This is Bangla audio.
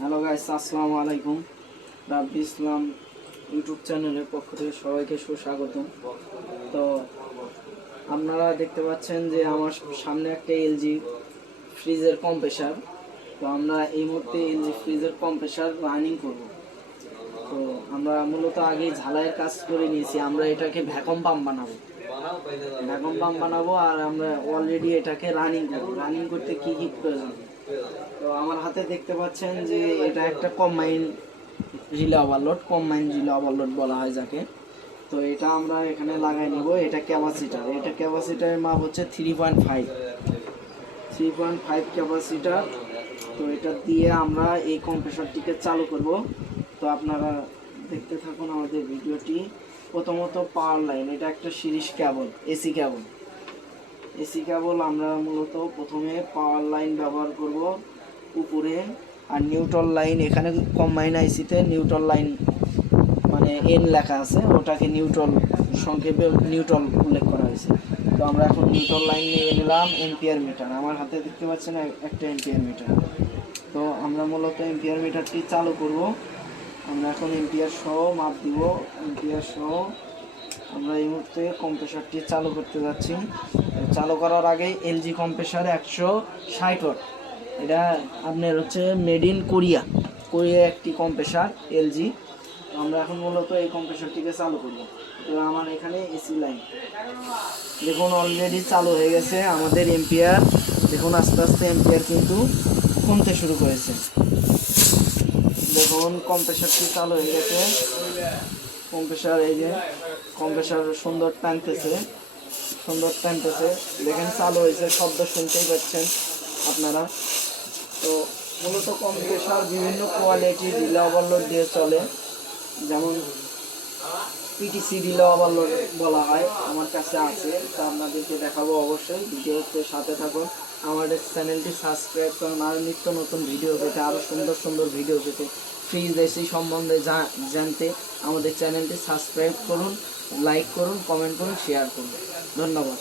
হ্যালো গাইস, আসসালামু আলাইকুম। রাব্বি ইসলাম ইউটিউব চ্যানেলের পক্ষ থেকে সবাইকে সুস্বাগতম। তো আপনারা দেখতে পাচ্ছেন যে আমার সামনে একটা এলজি ফ্রিজের কম্প্রেসার। তো আমরা এই মুহূর্তে এলজি ফ্রিজের কম্প্রেসার রানিং করব। তো আমরা মূলত আগে ঝালাইয়ের কাজ করে নিয়েছি, আমরা এটাকে ভ্যাকুম পাম্প বানাবো আর আমরা অলরেডি এটাকে রানিং করতে কি কি প্রয়োজন। তো আমার হাতে দেখতে পাচ্ছেন যে এটা একটা কম্বাইন রিলে ওভারলোড বলা হয় যাকে। তো এটা আমরা এখানে লাগাই নেব। এটা ক্যাপাসিটারের মাপ হচ্ছে 3.5 ক্যাপাসিটার। তো এটা দিয়ে আমরা এই কম্প্রেসরটিকে চালু করব। তো আপনারা দেখতে থাকুন আমাদের ভিডিওটি। প্রথমত পাওয়ার লাইন, এটা একটা সিরিজ কেবল, এসি কেবল আমরা মূলত প্রথমে পাওয়ার লাইন ব্যবহার করব উপরে। আর নিউট্রাল লাইন, এখানে কম্বাইন আইসিতে নিউট্রাল লাইন মানে এন লেখা আছে, ওটাকে সংক্ষেপে নিউট্রাল উল্লেখ করা হয়েছে। তো আমরা এখন নিউট্রাল লাইন নিয়ে নিলাম। এম্পিয়ার মিটার আমার হাতে দেখতে পাচ্ছেন, একটা এম্পিয়ার মিটার। তো আমরা মূলত এম্পিয়ার মিটারটি চালু করব। আমরা এখন এম্পিয়ার সহ মাপ দিব। আমরা এই মুহূর্তে কম্প্রেসারটি চালু করতে যাচ্ছি। চালু করার আগে এলজি কম্প্রেসার 160 ওয়াট, এটা আপনার হচ্ছে মেড ইন কোরিয়া একটি কম্প্রেসার এলজি। আমরা এখন মূলত এই কম্প্রেসারটিকে চালু করব। তো আমার এখানে এসি লাইন দেখুন অলরেডি চালু হয়ে গেছে। আমাদের এম্পিয়ার দেখুন আস্তে আস্তে এম্পিয়ার কিন্তু কমতে শুরু করেছে। দেখুন কম্প্রেসারটি চালু হয়ে গেছে। কম্প্রেসার সুন্দর টানতেছে। দেখেন চালু হয়েছে, শব্দ শুনতেই পাচ্ছেন আপনারা। তো মূলত কম্প্রেসার বিভিন্ন কোয়ালিটি রিলে ওভারলোড দিয়ে চলে, যেমন পিটিসি রিলে ওভারলোড বলা হয়, আমার কাছে আছে। তা আপনাদেরকে দেখাবো অবশ্যই। ভিডিওতে সাথে থাকুন, আমাদের চ্যানেলটি সাবস্ক্রাইব করুন। আরও নিত্য নতুন ভিডিও পেতে, আরও সুন্দর ভিডিও পেতে, ফ্রিজ এসি সম্বন্ধে জানতে আমাদের চ্যানেলটি সাবস্ক্রাইব করুন, লাইক করুন, কমেন্ট করুন, শেয়ার করুন। ধন্যবাদ।